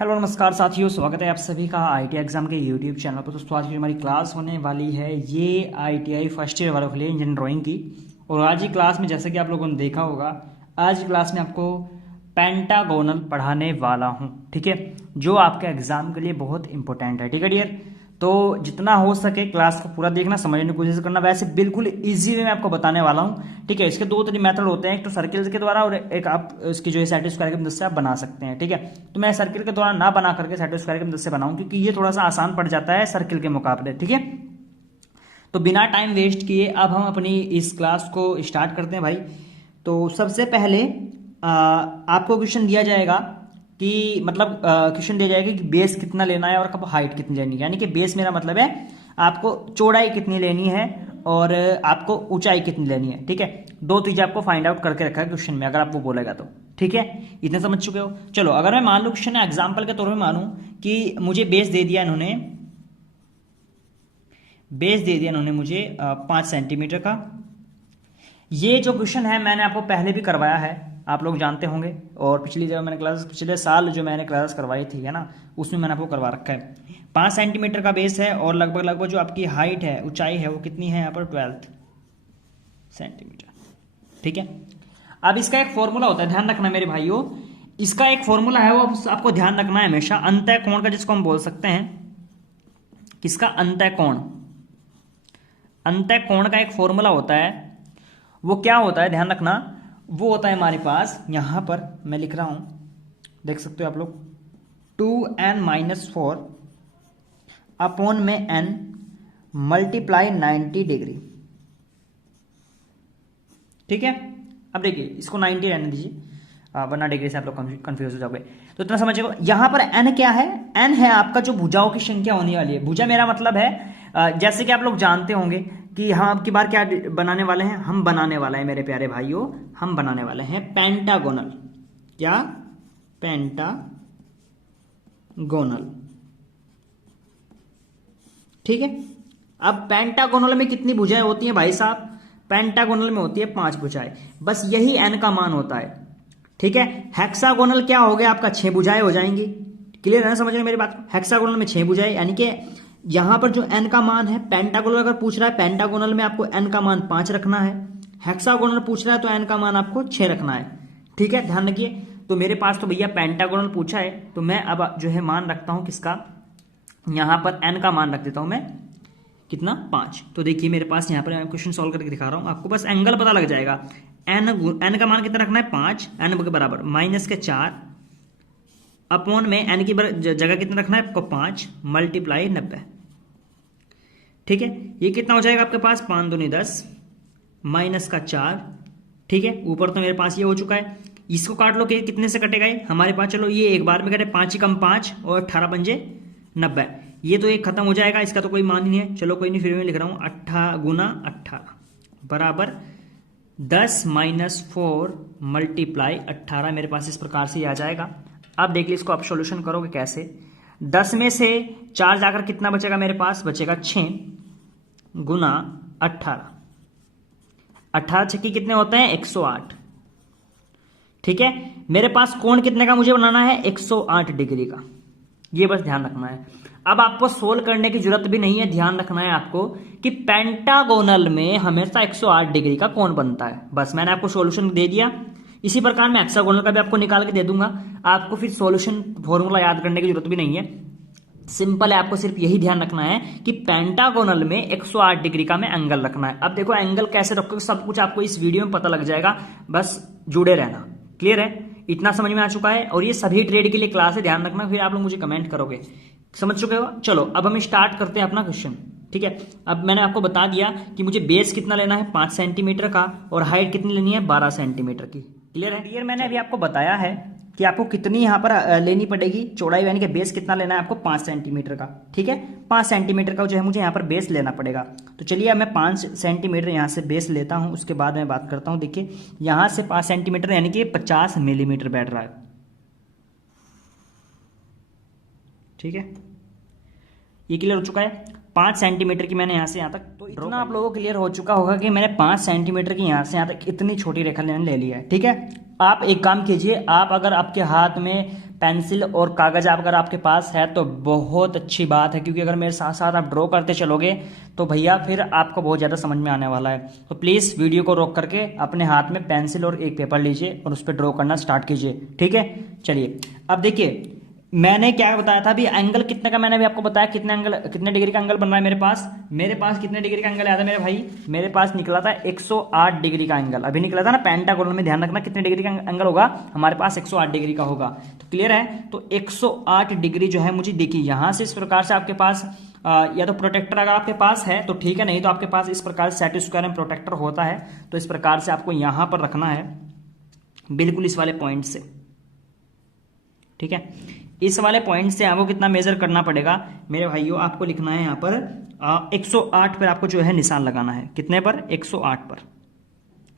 Hello नमस्कार साथियों, स्वागत है आप सभी का आईटीआई एग्जाम के यूट्यूब चैनल पर। दोस्तों आज की हमारी क्लास होने वाली है ये आईटीआई फर्स्ट ईयर वालों के लिए इंजीनियरिंग ड्राइंग की। और आज की क्लास में जैसे कि आप लोगों ने देखा होगा, आज की क्लास में आपको पेंटागोनल पढ़ाने वाला हूँ, ठीक है, जो आपके एग्जाम के लिए बहुत इंपॉर्टेंट है। ठीक है डियर, तो जितना हो सके क्लास को पूरा देखना, समझने की कोशिश करना। वैसे बिल्कुल इजी वे में आपको बताने वाला हूँ, ठीक है। इसके दो तरीके मेथड होते हैं, एक तो सर्किल के द्वारा और एक आप इसकी जो है सेट स्क्वायर की मदद से आप बना सकते हैं, ठीक है। तो मैं सर्किल के द्वारा ना बना करके सेट स्क्वायर की मदद से बनाऊं, क्योंकि ये थोड़ा सा आसान पड़ जाता है सर्किल के मुकाबले, ठीक है। तो बिना टाइम वेस्ट किए अब हम अपनी इस क्लास को स्टार्ट करते हैं भाई। तो सबसे पहले आपको क्वेश्चन दिया जाएगा कि मतलब क्वेश्चन दिया जाएगा कि बेस कितना लेना है और कब हाइट कितनी लेनी है। यानी कि बेस मेरा मतलब है आपको चौड़ाई कितनी लेनी है और आपको ऊंचाई कितनी लेनी है, ठीक है। दो चीजें आपको फाइंड आउट करके रखा है क्वेश्चन में, अगर आप वो बोलेगा तो, ठीक है। इतने समझ चुके हो। चलो अगर मैं मान लूं क्वेश्चन एग्जाम्पल के तौर पर मानूं कि मुझे बेस दे दिया इन्होंने, मुझे 5 सेंटीमीटर का। ये जो क्वेश्चन है मैंने आपको पहले भी करवाया है, आप लोग जानते होंगे। और पिछले साल जो मैंने क्लास करवाई थी, है ना, उसमें मैंने आपको करवा रखा है। 5 सेंटीमीटर का बेस है और लगभग जो आपकी हाइट है, ऊंचाई है, वो कितनी है यहाँ पर 12 सेंटीमीटर, ठीक है। अब इसका एक फॉर्मूला होता है, ध्यान रखना मेरे भाइयों। इसका एक फॉर्मूला है, वो आपको ध्यान रखना है हमेशा। अंतः कोण का, जिसको हम बोल सकते हैं किसका, अंतः कोण। अंतः कोण का एक फॉर्मूला होता है, वो क्या होता है ध्यान रखना। वो होता है हमारे पास, यहां पर मैं लिख रहा हूं, देख सकते हो आप लोग, 2n-4 अपॉन में n मल्टीप्लाई 90 डिग्री, ठीक है। अब देखिए इसको 90 रहने दीजिए, वरना डिग्री से आप लोग कंफ्यूज हो जाओगे। तो इतना समझिएगा, यहां पर n क्या है, n है आपका जो भुजाओं की संख्या होने वाली है। भुजा मेरा मतलब है जैसे कि आप लोग जानते होंगे कि हम अब की बार क्या बनाने वाले हैं, हम बनाने वाले हैं मेरे प्यारे भाइयों, हम बनाने वाले हैं पेंटागोनल। क्या, पेंटागोनल, ठीक है। अब पेंटागोनल में कितनी भुजाएं होती हैं भाई साहब, पेंटागोनल में होती है 5 भुजाएं, बस यही n का मान होता है, ठीक है। हेक्सागोनल क्या हो गया आपका, 6 भुजाएं हो जाएंगी। क्लियर है ना, समझ रहे मेरी बात। हेक्सागोनल में 6 भुजाएं, यानी कि यहां पर जो n का मान है, पेंटागोनल अगर पूछ रहा है, पेंटागोनल में आपको n का मान 5 रखना है। हेक्सागोनल पूछ रहा है तो n का मान आपको 6 रखना है, ठीक है, ध्यान रखिए। तो मेरे पास तो भैया पेंटागोनल पूछा है, तो मैं अब जो है मान रखता हूं किसका, यहां पर n का मान रख देता हूं मैं, कितना, 5। तो देखिए मेरे पास यहाँ पर मैं क्वेश्चन सॉल्व करके दिखा रहा हूँ आपको, बस एंगल पता लग जाएगा। n का मान कितना रखना है, 5, n के बराबर -4 अपॉन में n की जगह कितना रखना है आपको, 5 मल्टीप्लाई 90, ठीक है। ये कितना हो जाएगा आपके पास, 5 दूनी 10 -4, ठीक है। ऊपर तो मेरे पास ये हो चुका है, इसको काट लो कि कितने से कटेगा ये हमारे पास। चलो ये एक बार में कटे, 5 कम 5 और 18 पंजे 90, ये तो एक खत्म हो जाएगा, इसका तो कोई मान ही नहीं है। चलो कोई नहीं, फिर मैं लिख रहा हूं 18 गुना 18 बराबर 10 -4 मल्टीप्लाई 18, मेरे पास इस प्रकार से आ जाएगा। अब देखिए इसको आप सॉल्यूशन करोगे कैसे। 10 में से 4 जाकर कितना बचेगा मेरे पास, बचेगा 6 गुना 18, 18 छक्के कितने होते हैं, 108, ठीक है। मेरे पास कोण कितने का मुझे बनाना है, 108 डिग्री का, ये बस ध्यान रखना है। अब आपको सोल्व करने की जरूरत भी नहीं है, ध्यान रखना है आपको कि पेंटागोनल में हमेशा 108 डिग्री का कोण बनता है। बस मैंने आपको सॉल्यूशन दे दिया। इसी प्रकार मैं हेक्सागोनल का भी आपको निकाल के दे दूंगा, आपको फिर सॉल्यूशन फॉर्मूला याद करने की जरूरत भी नहीं है। सिंपल है, आपको सिर्फ यही ध्यान रखना है कि पेंटागोनल में 108 डिग्री का मैं एंगल रखना है। अब देखो एंगल कैसे रखोगे, सब कुछ आपको इस वीडियो में पता लग जाएगा, बस जुड़े रहना। क्लियर है, इतना समझ में आ चुका है। और ये सभी ट्रेड के लिए क्लास है, ध्यान रखना, फिर आप लोग मुझे कमेंट करोगे। समझ चुके हो। चलो अब हम स्टार्ट करते हैं अपना क्वेश्चन, ठीक है। अब मैंने आपको बता दिया कि मुझे बेस कितना लेना है, 5 सेंटीमीटर का, और हाइट कितनी लेनी है, 12 सेंटीमीटर की। क्लियर है। क्लियर, मैंने अभी आपको बताया है कि आपको कितनी यहाँ पर लेनी पड़ेगी चौड़ाई, यानी कि बेस कितना लेना है आपको, 5 सेंटीमीटर का, ठीक है। 5 सेंटीमीटर का जो है मुझे यहाँ पर बेस लेना पड़ेगा। तो चलिए अब मैं 5 सेंटीमीटर यहाँ से बेस लेता हूँ, उसके बाद मैं बात करता हूँ। देखिए यहाँ से 5 सेंटीमीटर यानी कि 50 मिलीमीटर बैठ रहा है, ठीक है। ये क्लियर हो चुका है। 5 सेंटीमीटर की मैंने यहाँ से यहाँ तक, तो इतना आप लोगों को क्लियर हो चुका होगा कि मैंने 5 सेंटीमीटर की यहाँ से यहाँ तक इतनी छोटी रेखा ले ली है, ठीक है। आप एक काम कीजिए, आप अगर आपके हाथ में पेंसिल और कागज अगर आपके पास है तो बहुत अच्छी बात है, क्योंकि अगर मेरे साथ साथ आप ड्रॉ करते चलोगे तो भैया फिर आपको बहुत ज़्यादा समझ में आने वाला है। तो प्लीज़ वीडियो को रोक करके अपने हाथ में पेंसिल और एक पेपर लीजिए और उस पर ड्रॉ करना स्टार्ट कीजिए, ठीक है। चलिए अब देखिए मैंने क्या बताया था अभी, एंगल कितने का मैंने भी आपको बताया, कितने डिग्री का एंगल बन रहा है मेरे पास कितने डिग्री का एंगल आया था मेरे भाई, मेरे पास निकला था 108 डिग्री का एंगल, अभी निकला था ना। पेंटागोनल में ध्यान रखना कितने डिग्री का एंगल होगा, हमारे पास 108 डिग्री का होगा। तो क्लियर है, तो 108 डिग्री जो है मुझे देखिए यहां से इस प्रकार से आपके पास या तो प्रोटेक्टर अगर आपके पास है तो ठीक है, नहीं तो आपके पास इस प्रकार सेट स्क्वायर में प्रोटेक्टर होता है। तो इस प्रकार से आपको यहां पर रखना है बिल्कुल इस वाले पॉइंट से, ठीक है। इस वाले पॉइंट से आपको कितना मेजर करना पड़ेगा मेरे भाइयों, आपको लिखना है यहाँ पर 108 पर आपको जो है निशान लगाना है। कितने पर? 108 पर।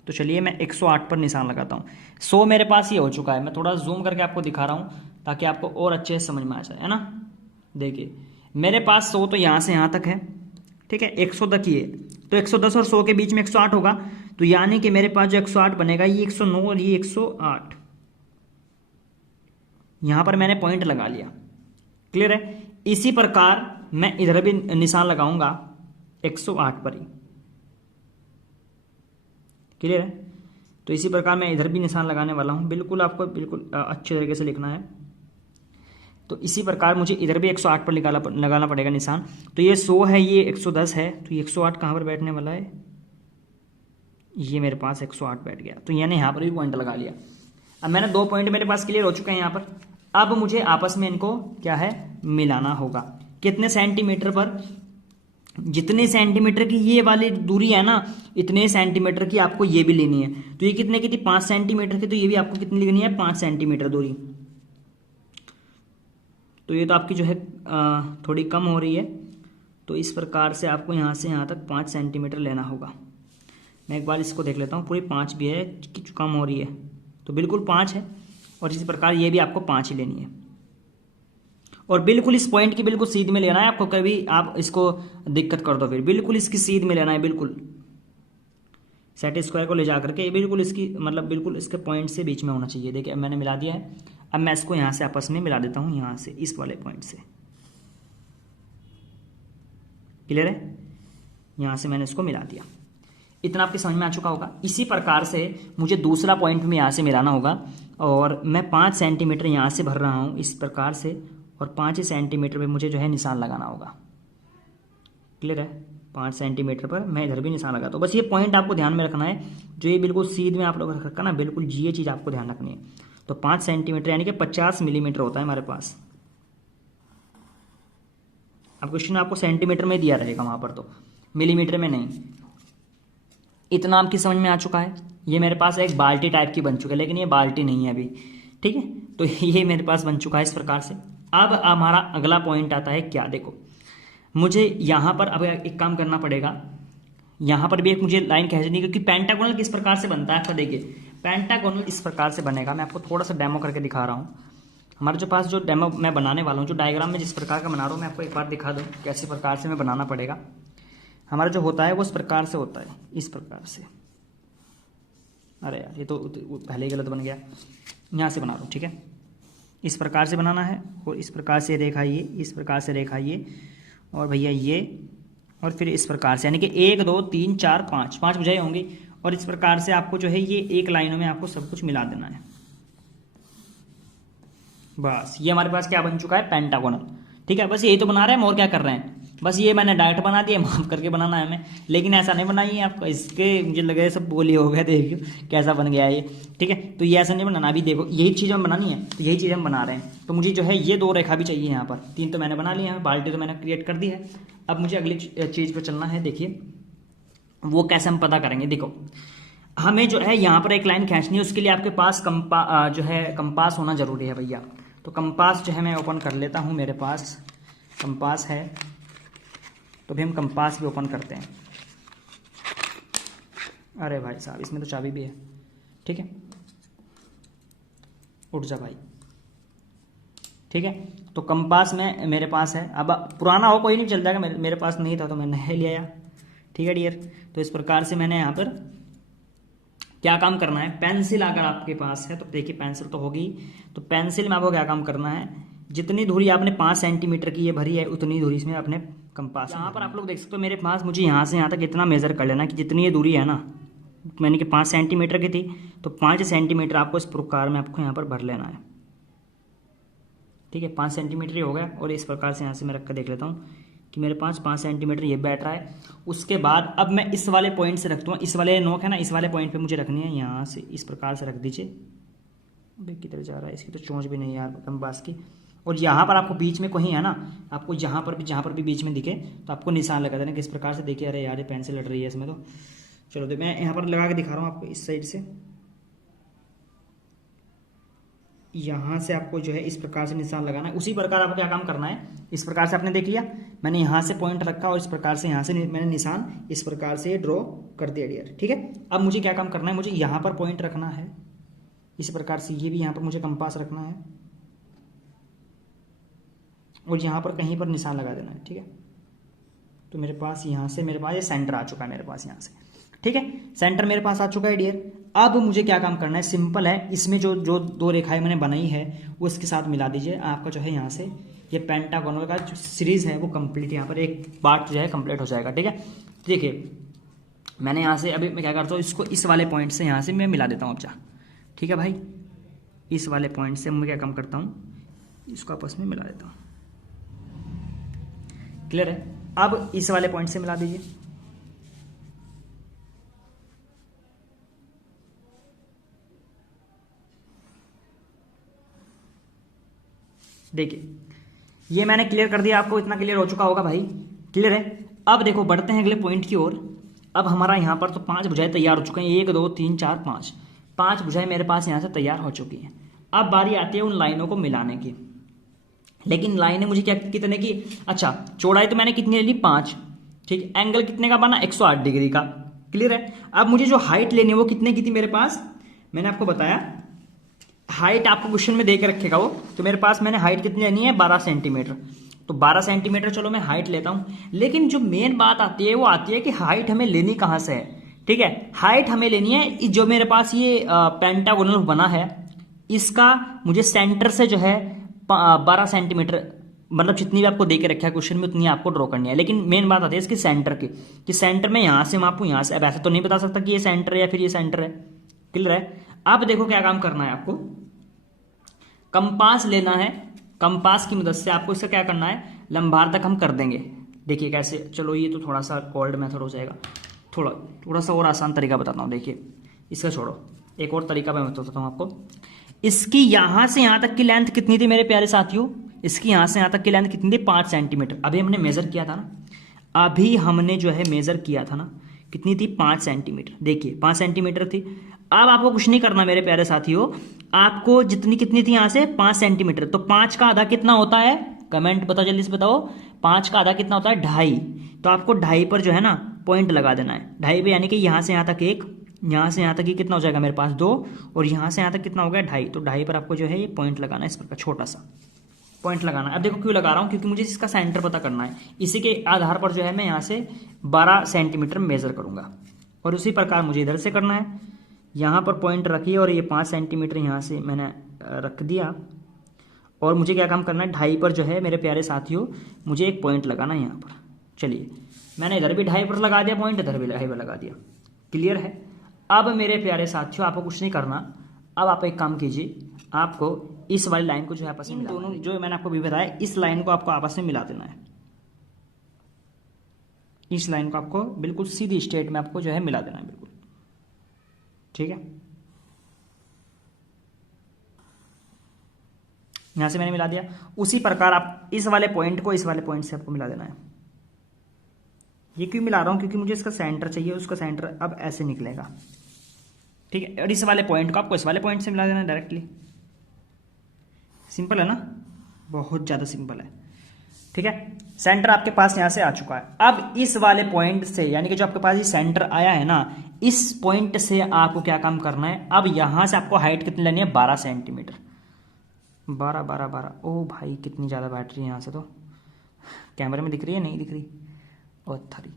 तो चलिए मैं 108 पर निशान लगाता हूँ। 100 मेरे पास ये हो चुका है, मैं थोड़ा जूम करके आपको दिखा रहा हूँ ताकि आपको और अच्छे से समझ में आ जाए, है ना। देखिए मेरे पास 100 तो यहाँ से यहाँ तक है, ठीक है। 100 तक ही है, तो 110 और 100 के बीच में 108 होगा, तो यानी कि मेरे पास जो 108 बनेगा ये 109 और ये 108, यहां पर मैंने पॉइंट लगा लिया। क्लियर है। इसी प्रकार मैं इधर भी निशान लगाऊंगा 108 पर ही। क्लियर है। तो इसी प्रकार मैं इधर भी निशान लगाने वाला हूं, बिल्कुल आपको बिल्कुल अच्छे तरीके से लिखना है। तो इसी प्रकार मुझे इधर भी 108 पर लगाना पड़ेगा निशान। तो ये 100 है, ये 110 है, तो ये 108 कहां पर बैठने वाला है, ये मेरे पास 108 बैठ गया। तो यानी यहां पर भी पॉइंट लगा लिया। अब मैंने 2 पॉइंट मेरे पास क्लियर हो चुके हैं यहां पर। अब मुझे आपस में इनको क्या है मिलाना होगा। कितने सेंटीमीटर पर? जितने सेंटीमीटर की ये वाली दूरी है ना, इतने सेंटीमीटर की आपको ये भी लेनी है। तो ये कितने की थी? 5 सेंटीमीटर की, तो ये भी आपको कितनी लेनी है? 5 सेंटीमीटर दूरी। तो ये तो आपकी जो है थोड़ी कम हो रही है, तो इस प्रकार से आपको यहाँ से यहाँ तक 5 सेंटीमीटर लेना होगा। मैं एक बार इसको देख लेता हूँ, पूरी 5 भी है कि कम हो रही है, तो बिल्कुल 5 है। और इसी प्रकार ये भी आपको 5 ही लेनी है। और बिल्कुल इस पॉइंट की बिल्कुल सीध में लेना है आपको, कभी आप इसको दिक्कत कर दो फिर बिल्कुल इसकी सीध में लेना है, बिल्कुल सेट स्क्वायर को ले जा करके बिल्कुल इसकी मतलब बिल्कुल इसके पॉइंट से बीच में होना चाहिए। देखिए अब मैंने मिला दिया है। अब मैं इसको यहाँ से आपस में मिला देता हूँ, यहाँ से इस वाले पॉइंट से। क्लियर है। यहाँ से मैंने इसको मिला दिया, इतना आपके समझ में आ चुका होगा। इसी प्रकार से मुझे दूसरा पॉइंट में यहाँ से मिलाना होगा, और मैं 5 सेंटीमीटर यहाँ से भर रहा हूँ इस प्रकार से, और 5 ही सेंटीमीटर पे मुझे जो है निशान लगाना होगा। क्लियर है। 5 सेंटीमीटर पर मैं इधर भी निशान लगाता हूँ। बस ये पॉइंट आपको ध्यान में रखना है, जो ये बिल्कुल सीध में आप लोग रख रखा ना, बिल्कुल ये चीज़ आपको ध्यान रखनी है। तो 5 सेंटीमीटर यानी कि 50 मिलीमीटर होता है हमारे पास। अब क्वेश्चन आपको सेंटीमीटर में दिया रहेगा वहाँ पर, तो मिलीमीटर में नहीं। इतना आपकी समझ में आ चुका है। ये मेरे पास एक बाल्टी टाइप की बन चुकी है, लेकिन ये बाल्टी नहीं है अभी, ठीक है। तो ये मेरे पास बन चुका है इस प्रकार से। अब हमारा अगला पॉइंट आता है क्या, देखो मुझे यहाँ पर अब एक काम करना पड़ेगा। यहाँ पर भी एक मुझे लाइन खींचनी है, क्योंकि पेंटागोनल किस प्रकार से बनता है आपका देखिए। पेंटागोनल इस प्रकार से बनेगा, मैं आपको थोड़ा सा डेमो करके दिखा रहा हूँ। हमारे जो पास जो डेमो मैं बनाने वाला हूँ, जो डायग्राम में जिस प्रकार का बना रहा हूँ, मैं आपको एक बार दिखा दूँ कैसे प्रकार से मैं बनाना पड़ेगा। हमारा जो होता है वो इस प्रकार से होता है, इस प्रकार से। अरे यार ये तो पहले ही गलत बन गया, यहाँ से बना रहा हूँ, ठीक है। इस प्रकार से बनाना है, और इस प्रकार से रेखा ये, इस प्रकार से रेखा ये, और भैया ये, और फिर इस प्रकार से, यानी कि 1 2 3 4 5 भुजाएं होंगी। और इस प्रकार से आपको जो है ये एक लाइनों में आपको सब कुछ मिला देना है। बस ये हमारे पास क्या बन चुका है, पेंटागोनल, ठीक है। बस यही तो बना रहे हैं, और क्या कर रहे हैं। बस ये मैंने डायरेक्ट बना दिया, माफ करके बनाना है हमें, लेकिन ऐसा नहीं बनाइए आपको, इसके मुझे लगे सब बोली हो गया, देखिए कैसा बन गया ये, ठीक है। तो ये ऐसा नहीं बनाना। अभी देखो यही चीज़ हम बनानी है, तो यही चीज़ हम बना रहे हैं। तो मुझे जो है ये 2 रेखा भी चाहिए यहाँ पर, 3 तो मैंने बना लिया है, बाल्टी तो मैंने क्रिएट कर दी है। अब मुझे अगली चीज़ पर चलना है। देखिए वो कैसे हम पता करेंगे, देखो हमें जो है यहाँ पर एक लाइन खींचनी है, उसके लिए आपके पास जो है कंपास होना जरूरी है भैया। तो कंपास जो है मैं ओपन कर लेता हूँ, मेरे पास कंपास है, तो भी हम कंपास भी ओपन करते हैं। अरे भाई साहब इसमें तो चाबी भी है, ठीक है। उठ जा भाई, ठीक है। तो कंपास में मेरे पास है, अब पुराना हो कोई नहीं चल जाएगा, मेरे पास नहीं था तो मैं नया ले आया, ठीक है डियर। तो इस प्रकार से मैंने यहाँ पर क्या काम करना है, पेंसिल अगर आपके पास है तो देखिए पेंसिल तो होगी, तो पेंसिल में आपको क्या काम करना है, जितनी दूरी आपने 5 सेंटीमीटर की ये भरी है उतनी दूरी इसमें अपने कंपास, यहाँ पर आप लोग देख सकते हो मेरे पास, मुझे यहाँ से यहाँ तक इतना मेजर कर लेना कि जितनी ये दूरी है ना, मैंने कि 5 सेंटीमीटर की थी, तो 5 सेंटीमीटर आपको इस प्रकार में आपको यहाँ पर भर लेना है। ठीक है, 5 सेंटीमीटर ही हो गया, और इस प्रकार से यहाँ से मैं रख कर देख लेता हूँ कि मेरे पास 5 सेंटीमीटर ये बैठ रहा है। उसके बाद अब मैं इस वाले पॉइंट से रख दूँगा, इस वाले नोक है ना, इस वाले पॉइंट पे मुझे रखनी है, यहाँ से इस प्रकार से रख दीजिए। भाई किधर जा रहा है, इसकी तो चोंच भी नहीं है यार कंपास की। और यहाँ पर आपको बीच में कहीं है ना, आपको जहाँ पर भी बीच में दिखे तो आपको निशान लगा देना किस प्रकार से। देखिए अरे यार ये पेंसिल लड़ रही है इसमें, तो चलो तो मैं यहाँ पर लगा के दिखा रहा हूँ आपको इस साइड से। यहाँ से आपको जो है इस प्रकार से निशान लगाना है। उसी प्रकार आपको क्या काम करना है, इस प्रकार से आपने देख लिया, मैंने यहाँ से पॉइंट रखा और इस प्रकार से यहाँ से मैंने निशान इस प्रकार से ड्रॉ कर दिया डियर। ठीक है, अब मुझे क्या काम करना है, मुझे यहाँ पर पॉइंट रखना है इस प्रकार से, ये भी यहाँ पर मुझे कंपास रखना है और यहाँ पर कहीं पर निशान लगा देना है। ठीक है, तो मेरे पास यहाँ से मेरे पास ये सेंटर आ चुका है मेरे पास यहाँ से। ठीक है, सेंटर मेरे पास आ चुका है डियर। अब मुझे क्या काम करना है, सिंपल है, इसमें जो जो दो रेखाएं मैंने बनाई है वो इसके साथ मिला दीजिए। आपका जो है यहाँ से ये पेंटागोनल का जो सीरीज है वो कंप्लीट, यहाँ पर एक पार्ट जो है कंप्लीट हो जाएगा। ठीक है, देखिए मैंने यहाँ से अभी मैं क्या करता हूँ, इसको इस वाले पॉइंट से यहाँ से मैं मिला देता हूँ अच्छा। ठीक है भाई, इस वाले पॉइंट से मैं क्या काम करता हूँ, इसको आपस में मिला देता हूँ। क्लियर है, अब इस वाले पॉइंट से मिला दीजिए। देखिए ये मैंने क्लियर कर दिया, आपको इतना क्लियर हो चुका होगा भाई। क्लियर है, अब देखो बढ़ते हैं अगले पॉइंट की ओर। अब हमारा यहाँ पर तो 5 भुजाएं तैयार हो चुके हैं, 1 2 3 4 5 भुजाएं मेरे पास यहाँ से तैयार हो चुकी हैं। अब बारी आती है उन लाइनों को मिलाने की। लेकिन लाइनें मुझे क्या कितने की, अच्छा चौड़ाई तो मैंने कितनी ले ली 5। ठीक, एंगल कितने का बना 108 डिग्री का। क्लियर है, अब मुझे जो हाइट लेनी है वो कितने की थी मेरे पास, मैंने आपको बताया हाइट आपको क्वेश्चन में दे के रखेगा वो, तो मेरे पास मैंने हाइट कितनी लेनी है 12 सेंटीमीटर। तो 12 सेंटीमीटर चलो मैं हाइट लेता हूं, लेकिन जो मेन बात आती है वो आती है कि हाइट हमें लेनी कहां से है। ठीक है, हाइट हमें लेनी है जो मेरे पास ये पेंटागोनल बना है, इसका मुझे सेंटर से जो है 12 सेंटीमीटर, मतलब जितनी भी आपको दे के रखा है क्वेश्चन में उतनी आपको ड्रॉ करनी है। लेकिन मेन बात आती है इसकी सेंटर की, कि सेंटर में यहां से मापूं यहां से। अब ऐसे तो नहीं बता सकता कि ये सेंटर है या फिर ये सेंटर है। क्लियर है, अब देखो क्या काम करना है आपको, कंपास लेना है, कंपास की मदद से आपको इसका क्या करना है, लंबार तक हम कर देंगे। देखिए कैसे, चलो ये तो थोड़ा सा ओल्ड मेथड हो जाएगा, थोड़ा सा और आसान तरीका बताता हूँ। देखिए इसका छोड़ो, एक और तरीका मैं बताता हूँ आपको। इसकी यहां से यहां तक की लेंथ कितनी थी मेरे प्यारे साथियों, इसकी यहां से यहां तक की लेंथ कितनी थी 5 सेंटीमीटर। अभी हमने मेजर किया था ना, अभी हमने जो है मेजर किया था ना, कितनी थी 5 सेंटीमीटर। देखिए 5 सेंटीमीटर थी। अब आपको कुछ नहीं करना मेरे प्यारे साथियों, आपको जितनी कितनी थी यहां से 5 सेंटीमीटर, तो 5 का आधा कितना होता है, कमेंट बताओ जल्दी से बताओ, 5 का आधा कितना होता है 2.5। तो आपको 2.5 पर जो है ना पॉइंट लगा देना है, 2.5 पे, यानी कि यहां से यहां तक 1, यहां से यहां तक ये कितना हो जाएगा मेरे पास 2, और यहां से यहां तक कितना हो गया 2.5। तो 2.5 पर आपको जो है ये पॉइंट लगाना है, इस प्रकार छोटा सा पॉइंट लगाना है। अब देखो क्यों लगा रहा हूं, क्योंकि मुझे इसका सेंटर पता करना है। इसी के आधार पर जो है मैं यहाँ से 12 सेंटीमीटर मेजर करूंगा, और उसी प्रकार मुझे इधर से करना है। यहाँ पर पॉइंट रखिए और ये 5 सेंटीमीटर यहाँ से मैंने रख दिया, और मुझे क्या काम करना है 2.5 पर जो है मेरे प्यारे साथियों मुझे एक पॉइंट लगाना है यहाँ पर। चलिए मैंने इधर भी 2.5 पर लगा दिया पॉइंट, इधर भी 2.5 पर लगा दिया। क्लियर है, अब मेरे प्यारे साथियों आपको कुछ नहीं करना, अब आप एक काम कीजिए, आपको इस वाली लाइन को जो है आपस में दोनों जो मैंने आपको भी बताया, इस लाइन को आपको आपस में मिला देना है। इस लाइन को आपको बिल्कुल सीधी स्ट्रेट में आपको जो है मिला देना है बिल्कुल। ठीक है, यहां से मैंने मिला दिया। उसी प्रकार आप इस वाले पॉइंट को इस वाले पॉइंट से आपको मिला देना है। ये क्यों मिला रहा हूं, क्योंकि मुझे इसका सेंटर चाहिए, उसका सेंटर अब ऐसे निकलेगा। ठीक है, और इस वाले पॉइंट को आपको इस वाले पॉइंट से मिला देना है डायरेक्टली। सिंपल है ना, बहुत ज्यादा सिंपल है। ठीक है, सेंटर आपके पास यहां से आ चुका है। अब इस वाले पॉइंट से, यानी कि जो आपके पास ये सेंटर आया है ना, इस पॉइंट से आपको क्या काम करना है, अब यहां से आपको हाइट कितनी लेनी है 12 सेंटीमीटर। 12 12 12, ओ भाई कितनी ज्यादा बैटरी है, यहां से तो कैमरे में दिख रही है नहीं दिख रही, ओ थरी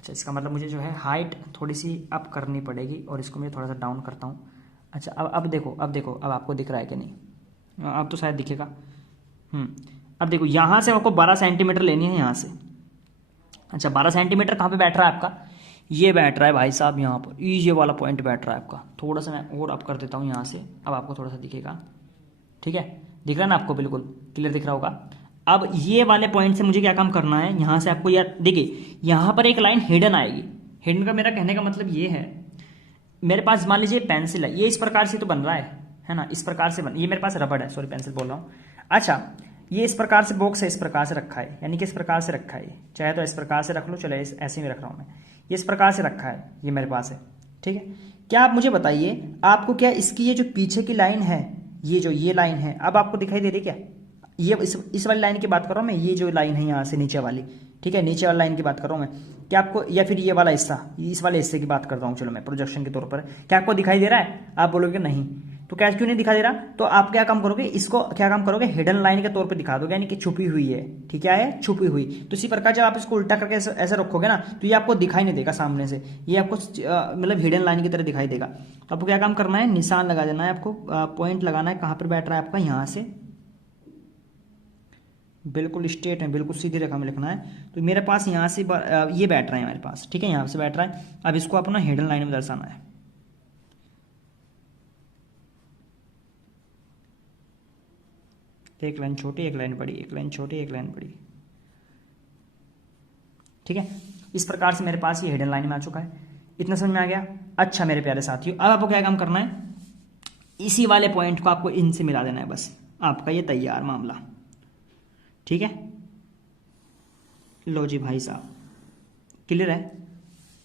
अच्छा, इसका मतलब मुझे जो है हाइट थोड़ी सी अप करनी पड़ेगी और इसको मैं थोड़ा सा डाउन करता हूँ। अच्छा, अब देखो, अब आपको दिख रहा है कि नहीं? अब तो शायद दिखेगा। अब देखो, यहाँ से आपको 12 सेंटीमीटर लेनी है यहाँ से। अच्छा, 12 सेंटीमीटर कहाँ पे बैठ रहा है आपका? ये बैठ रहा है भाई साहब यहाँ पर, ये वाला पॉइंट बैठ रहा है आपका। थोड़ा सा मैं और अप कर देता हूँ यहाँ से, अब आपको थोड़ा सा दिखेगा। ठीक है, दिख रहा है ना आपको? बिल्कुल क्लियर दिख रहा होगा। अब ये वाले पॉइंट से मुझे क्या काम करना है, यहाँ से आपको यार देखिए, यहाँ पर एक लाइन हिडन आएगी। हिडन का मेरा कहने का मतलब ये है, मेरे पास मान लीजिए पेंसिल है, ये इस प्रकार से तो बन रहा है ना? इस प्रकार से ये मेरे पास रबड़ है, सॉरी पेंसिल बोल रहा हूँ। अच्छा, ये इस प्रकार से बॉक्स है, इस प्रकार से रखा है, यानी कि इस प्रकार से रखा है। चाहे तो इस प्रकार से रख लो, चलो ऐसे ही रख रहा हूँ मैं। ये इस प्रकार से रखा है, ये मेरे पास है। ठीक है, क्या आप मुझे बताइए, आपको क्या इसकी ये जो पीछे की लाइन है, ये लाइन है, अब आपको दिखाई दे रही क्या? ये इस वाली लाइन की बात कर रहा हूँ मैं, ये जो लाइन है यहाँ से नीचे वाली। ठीक है, नीचे वाली लाइन की बात कर रहा हूँ मैं। क्या आपको, या फिर ये वाला हिस्सा, इस वाले हिस्से की बात करता हूँ, चलो मैं प्रोजेक्शन के तौर पर, क्या आपको दिखाई दे रहा है? आप बोलोगे नहीं, तो क्या क्यों नहीं दिखाई दे रहा? तो आप क्या काम करोगे, इसको क्या काम करोगे, हिडन लाइन के तौर पे दिखा दोगे, यानी कि छुपी हुई है। ठीक है, छुपी हुई। तो इसी प्रकार जब आप इसको उल्टा करके ऐसे रखोगे ना, तो ये आपको दिखाई नहीं देगा सामने से, ये आपको मतलब हिडन लाइन की तरह दिखाई देगा। तो आपको क्या काम करना है, निशान लगा देना है आपको, पॉइंट लगाना है कहाँ पर बैठ रहा है आपका, यहाँ से बिल्कुल स्ट्रेट है, बिल्कुल सीधी रेखा में लिखना है। तो मेरे पास यहाँ से ये बैठ रहा है मेरे पास। ठीक है, यहाँ से बैठ रहा है। अब इसको अपना हिडन लाइन में दर्शाना है। एक लाइन छोटी, एक लाइन बड़ी, एक लाइन छोटी, एक लाइन बड़ी। ठीक है, इस प्रकार से मेरे पास ये हिडन लाइन में आ चुका है। इतना समझ में आ गया? अच्छा मेरे प्यारे साथियों, अब आपको क्या काम करना है, इसी वाले पॉइंट को आपको इनसे मिला देना है, बस आपका ये तैयार मामला। ठीक है, लो जी भाई साहब, क्लियर है?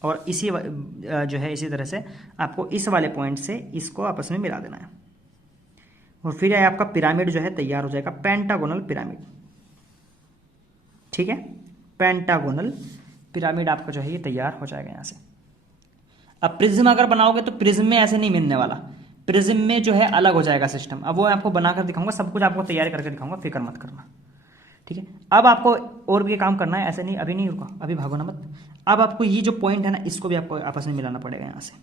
और इसी जो है इसी तरह से आपको इस वाले पॉइंट से इसको आपस में मिला देना है, और फिर आपका पिरामिड जो है तैयार हो जाएगा, पेंटागोनल पिरामिड। ठीक है, पेंटागोनल पिरामिड आपका जो है ये तैयार हो जाएगा यहाँ से। अब प्रिज्म अगर बनाओगे तो प्रिज्म में ऐसे नहीं मिलने वाला, प्रिज्म में जो है अलग हो जाएगा सिस्टम। अब वो आपको बनाकर दिखाऊंगा, सब कुछ आपको तैयार करके दिखाऊंगा, फिक्र मत करना। ठीक है, अब आपको और भी काम करना है, ऐसे नहीं, अभी नहीं रुका, अभी भागो ना मत। अब आपको ये जो पॉइंट है ना, इसको भी आपको आपस में मिलाना पड़ेगा यहाँ से।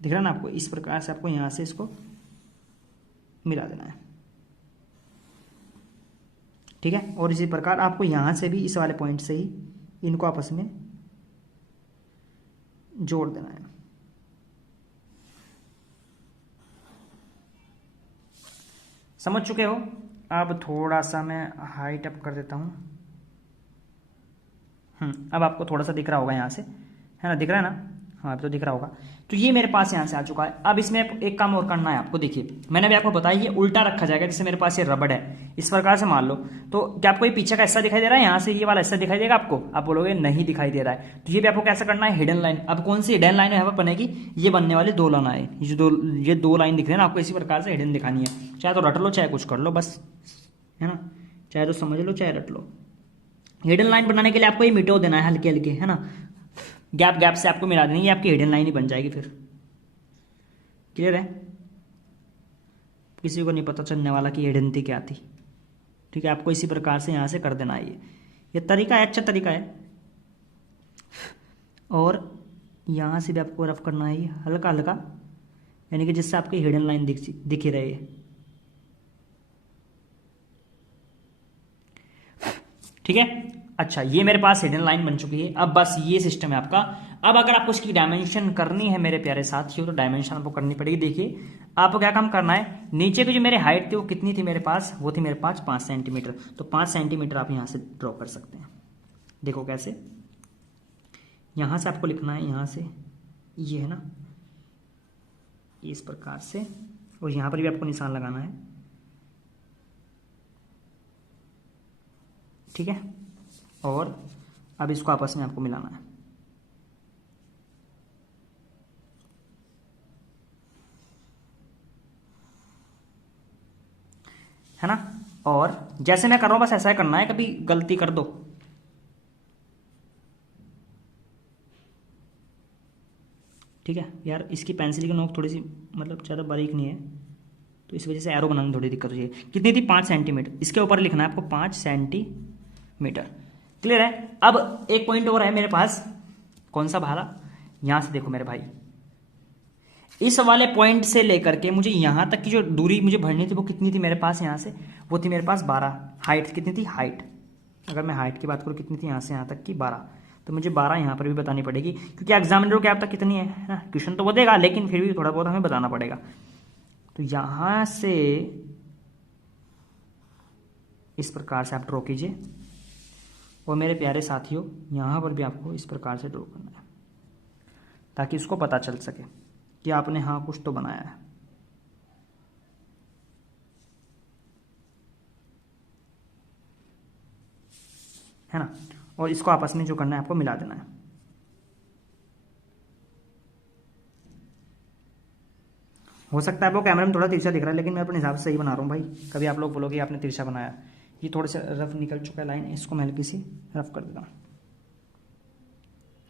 दिख रहा है ना आपको? इस प्रकार से आपको यहाँ से इसको मिला देना है। ठीक है, और इसी प्रकार आपको यहाँ से भी इस वाले पॉइंट से ही इनको आपस में जोड़ देना है। समझ चुके हो? अब थोड़ा सा मैं हाइट अप कर देता हूँ। अब आपको थोड़ा सा दिख रहा होगा यहाँ से, है ना? दिख रहा है ना? हाँ, अब तो दिख रहा होगा। तो ये मेरे पास यहाँ से आ चुका है। अब इसमें एक काम और करना है आपको। देखिए, मैंने भी आपको बताया, ये उल्टा रखा जाएगा, जैसे मेरे पास ये रबड़ है, इस प्रकार से मान लो। तो क्या आपको ये पीछे का हिस्सा दिखाई दे रहा है? यहाँ से ये वाला हिस्सा दिखाई देगा आपको? आप बोलोगे नहीं दिखाई दे रहा है। तो ये भी आपको कैसा करना है, हिडन लाइन। अब कौन सी हिडन लाइन यहाँ पर बनेगी? ये बनने वाली 2 लाइन है, ये दो लाइन दिख रही है ना आपको, इसी प्रकार से हिडन दिखानी है। चाहे तो रट लो, चाहे कुछ कर लो, बस, है ना? चाहे तो समझ लो, चाहे रट लो। हिडन लाइन बनाने के लिए आपको ये मिटो देना है हल्के हल्के, है ना? गैप गैप से आपको मिला देनी, ये आपकी हिडन लाइन ही बन जाएगी फिर। क्लियर है? किसी को नहीं पता चलने वाला कि हिडन थी क्या थी। ठीक है, आपको इसी प्रकार से यहाँ से कर देना है। ये तरीका है, अच्छा तरीका है। और यहाँ से भी आपको रफ करना है, हल्का हल्का, यानी कि जिससे आपकी हिडन लाइन दिख ही रही है। ठीक है, अच्छा, ये मेरे पास हिडन लाइन बन चुकी है। अब बस ये सिस्टम है आपका। अब अगर आपको इसकी डायमेंशन करनी है मेरे प्यारे साथियों, तो डायमेंशन आपको करनी पड़ेगी। देखिए, आपको क्या काम करना है, नीचे की जो मेरी हाइट थी वो कितनी थी मेरे पास? वो थी मेरे पास 5 सेंटीमीटर। तो 5 सेंटीमीटर आप यहाँ से ड्रॉ कर सकते हैं। देखो कैसे, यहाँ से आपको लिखना है, यहाँ से ये है ना, इस प्रकार से, और यहाँ पर भी आपको निशान लगाना है। ठीक है, और अब इसको आपस में आपको मिलाना है ना? और जैसे मैं कर रहा हूं बस ऐसा ही करना है, कभी गलती कर दो। ठीक है यार, इसकी पेंसिल की नोक थोड़ी सी मतलब ज़्यादा बारीक नहीं है, तो इस वजह से एरो बनाने में थोड़ी दिक्कत हो जाएगी। कितनी थी? 5 सेंटीमीटर। इसके ऊपर लिखना है आपको 5 सेंटीमीटर। क्लियर है। अब एक पॉइंट और है मेरे पास, कौन सा भाला, यहां से देखो मेरे भाई, इस वाले पॉइंट से लेकर के मुझे यहां तक की जो दूरी मुझे भरनी थी वो कितनी थी मेरे पास, यहां से वो थी मेरे पास 12। हाइट कितनी थी, हाइट अगर मैं हाइट की बात करूं कितनी थी, यहां से यहां तक की 12, तो मुझे 12 यहां पर भी बतानी पड़ेगी, क्योंकि एग्जामिनर को क्या पता कितनी है ना, क्वेश्चन तो वो देगा लेकिन फिर भी थोड़ा बहुत हमें बताना पड़ेगा। तो यहां से इस प्रकार से आप ड्रॉ कीजिए, और मेरे प्यारे साथियों यहां पर भी आपको इस प्रकार से ड्रॉ करना है, ताकि उसको पता चल सके कि आपने हाँ कुछ तो बनाया है ना। और इसको आपस में जो करना है आपको मिला देना है। हो सकता है आपको कैमरे में थोड़ा तिरछा दिख रहा है, लेकिन मैं अपने हिसाब से सही बना रहा हूँ भाई। कभी आप लोग बोलोगे आपने तिरछा बनाया, ये थोड़ा सा रफ निकल चुका है लाइन, इसको मैं हल्की सी रफ कर देता हूँ,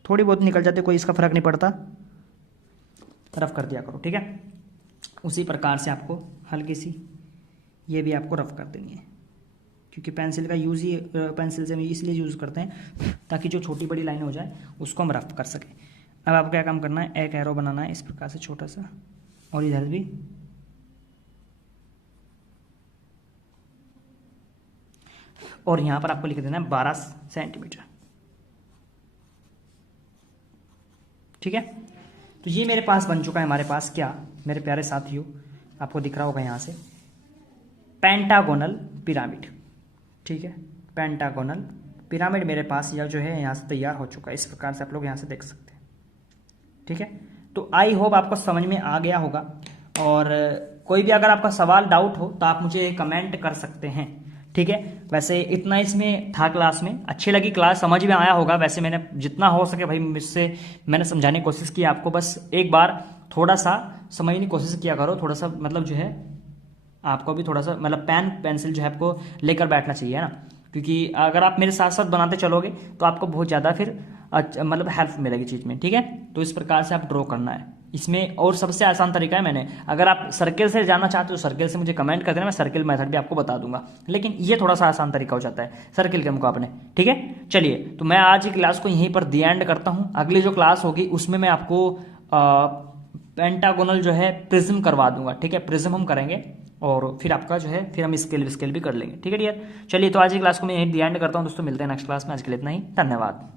थोड़ी बहुत निकल जाती, कोई इसका फर्क नहीं पड़ता, रफ कर दिया करो, ठीक है। उसी प्रकार से आपको हल्की सी ये भी आपको रफ कर देनी है, क्योंकि पेंसिल का यूज़ ही पेंसिल से हम इसलिए यूज़ करते हैं ताकि जो छोटी बड़ी लाइन हो जाए उसको हम रफ कर सकें। अब आपको क्या काम करना है, एक एरो बनाना है इस प्रकार से छोटा सा, और इधर भी, और यहां पर आपको लिख देना है 12 सेंटीमीटर, ठीक है। तो ये मेरे पास बन चुका है, हमारे पास क्या मेरे प्यारे साथियों, आपको दिख रहा होगा यहां से पेंटागोनल पिरामिड, ठीक है। पेंटागोनल पिरामिड मेरे पास यह जो है यहाँ से तैयार हो चुका है, इस प्रकार से आप लोग यहाँ से देख सकते हैं, ठीक है। तो आई होप आपको समझ में आ गया होगा, और कोई भी अगर आपका सवाल डाउट हो तो आप मुझे कमेंट कर सकते हैं, ठीक है। वैसे इतना इसमें था क्लास में, अच्छी लगी क्लास, समझ में आया होगा। वैसे मैंने जितना हो सके भाई मुझसे मैंने समझाने की कोशिश की आपको, बस एक बार थोड़ा सा समझने की कोशिश किया करो, थोड़ा सा मतलब जो है आपको भी थोड़ा सा मतलब पेन पेंसिल जो है आपको लेकर बैठना चाहिए, है ना, क्योंकि अगर आप मेरे साथ साथ बनाते चलोगे तो आपको बहुत ज़्यादा फिर मतलब हेल्प मिलेगी चीज़ में, ठीक है। तो इस प्रकार से आप ड्रॉ करना है इसमें, और सबसे आसान तरीका है, मैंने अगर आप सर्किल से जाना चाहते हो सर्किल से मुझे कमेंट कर देना, मैं सर्किल मेथड भी आपको बता दूंगा, लेकिन ये थोड़ा सा आसान तरीका हो जाता है सर्किल के मुकाबले, ठीक है। चलिए तो मैं आज की क्लास को यहीं पर दी एंड करता हूँ। अगली जो क्लास होगी उसमें मैं आपको पेंटागोनल जो है प्रिज्म करवा दूंगा, ठीक है, प्रिज्म हम करेंगे, और फिर आपका जो है फिर हम स्केल भी कर लेंगे, ठीक है डियर। चलिए तो आज की क्लास को मैं यहीं दी एंड करता हूँ दोस्तों, मिलते हैं नेक्स्ट क्लास में, आज के लिए इतना ही, धन्यवाद।